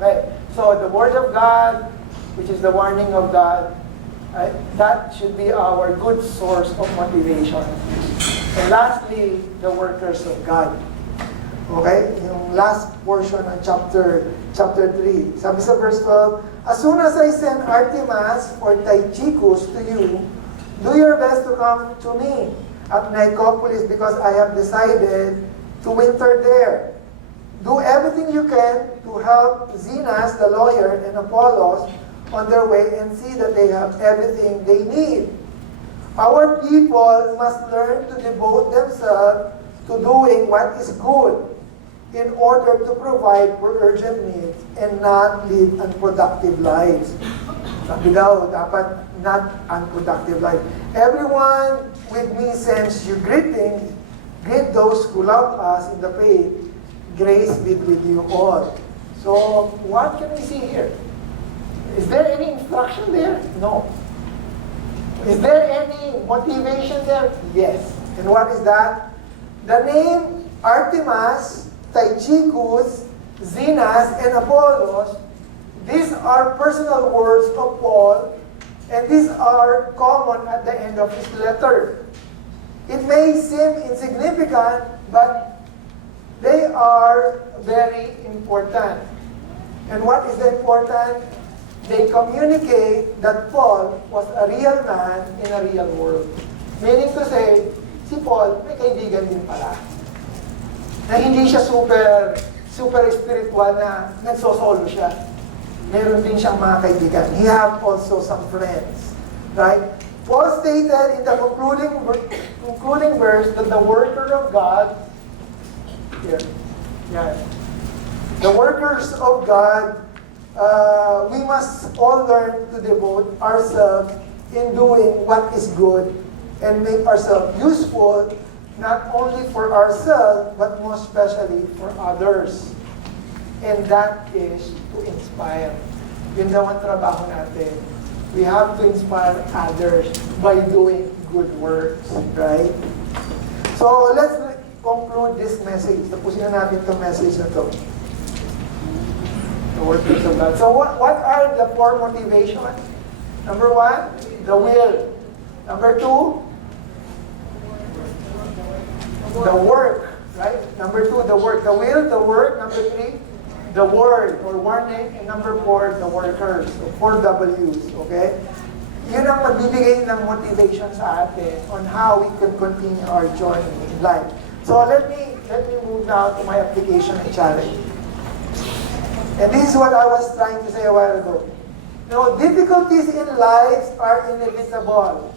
Okay, so the Word of God, which is the warning of God, that should be our good source of motivation. And lastly, the workers of God. Okay, yung last portion ng chapter 3. Sabi sa verse 12, as soon as I send Artemas or Tychicus to you, do your best to come to me at Nicopolis because I have decided to winter there. Do everything you can to help Zenas, the lawyer, and Apollos on their way and see that they have everything they need. Our people must learn to devote themselves to doing what is good in order to provide for urgent needs and not live unproductive lives. Sabi daw, dapat not unproductive life. Everyone with me sends you greetings. Greet those who love us in the faith. Grace be with you all. So, what can we see here? Is there any instruction there? No. Is there any motivation there? Yes. And what is that? The name Artemas, Tychicus, Zenas, and Apollos, these are personal words of Paul, and these are common at the end of his letter. It may seem insignificant, but they are very important. And what is the important? They communicate that Paul was a real man in a real world. Meaning to say, si Paul may kaibigan din pala. Na hindi siya super spiritual na nagsosolo siya. Meron din siyang mga kaibigan. He have also some friends. Right? Paul stated in the concluding verse that the worker of God, here, yeah, the workers of God, we must all learn to devote ourselves in doing what is good and make ourselves useful not only for ourselves, but most especially for others. And that is to inspire. Yun daw ang trabaho natin. We have to inspire others by doing good works, right? So, let's conclude this message. Tapusin na natin itong message na to. The workers of God. So, what are the four motivations? Number one, the will. Number two, the work, right? Number two, the work. The will, the work. Number three, the word or warning. And number four, the workers. So, 4 W's, okay? Yun ang magbibigay ng motivation sa atin on how we can continue our journey in life. So, let me move now to my application and challenge. And this is what I was trying to say a while ago. You know, difficulties in life are inevitable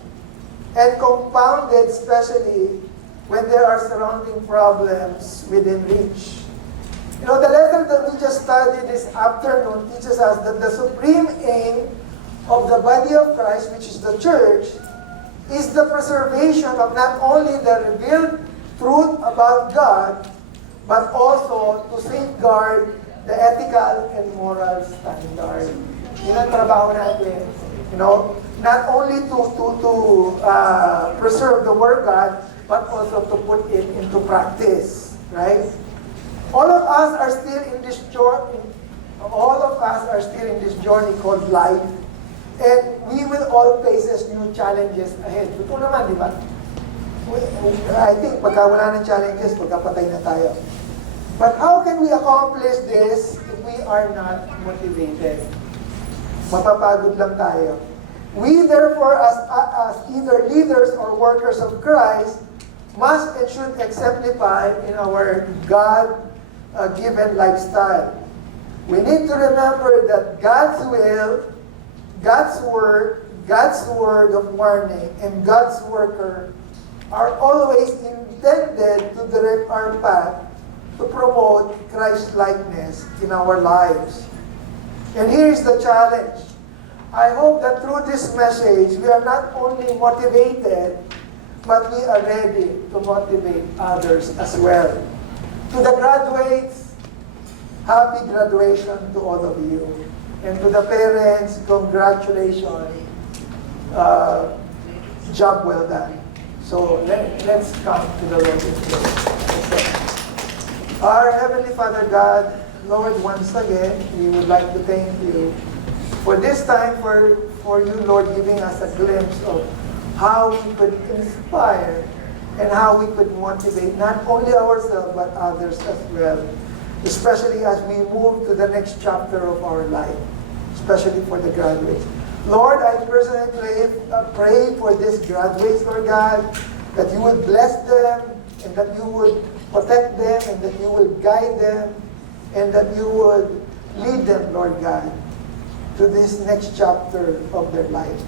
and compounded especially when there are surrounding problems within reach. You know, the letter that we just studied this afternoon teaches us that the supreme aim of the body of Christ, which is the church, is the preservation of not only the revealed truth about God, but also to safeguard the ethical and moral standard. Yun ang trabaho natin. You know, not only to preserve the Word of God, but also to put it into practice, right? All of us are still in this journey. All of us are still in this journey called life, and we will all face new challenges ahead. Ito naman, di ba? I think pagka wala ng challenges, pagkapatay na tayo. But how can we accomplish this if we are not motivated? Mapapagod lang tayo. We therefore, as either leaders or workers of Christ, must and should exemplify in our God-given lifestyle. We need to remember that God's will, God's word of warning, and God's worker are always intended to direct our path to promote Christ-likeness in our lives. And here's the challenge. I hope that through this message, we are not only motivated, but we are ready to motivate others as well. To the graduates, happy graduation to all of you. And to the parents, congratulations. Job well done. So let's come to the Lord in prayer. Our Heavenly Father God, Lord, once again, we would like to thank you for this time, for you, Lord, giving us a glimpse of how we could inspire and how we could motivate not only ourselves but others as well, especially as we move to the next chapter of our life, especially for the graduates. Lord, I personally pray for these graduates, Lord God, that you would bless them and that you would protect them and that you would guide them and that you would lead them, Lord God, to this next chapter of their life.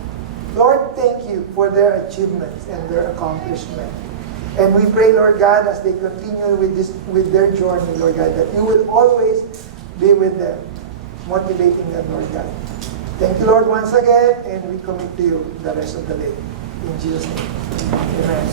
Lord, thank you for their achievements and their accomplishment. And we pray, Lord God, as they continue with their journey, Lord God, that you will always be with them, motivating them, Lord God. Thank you, Lord, once again, and we commit to you the rest of the day. In Jesus' name, amen.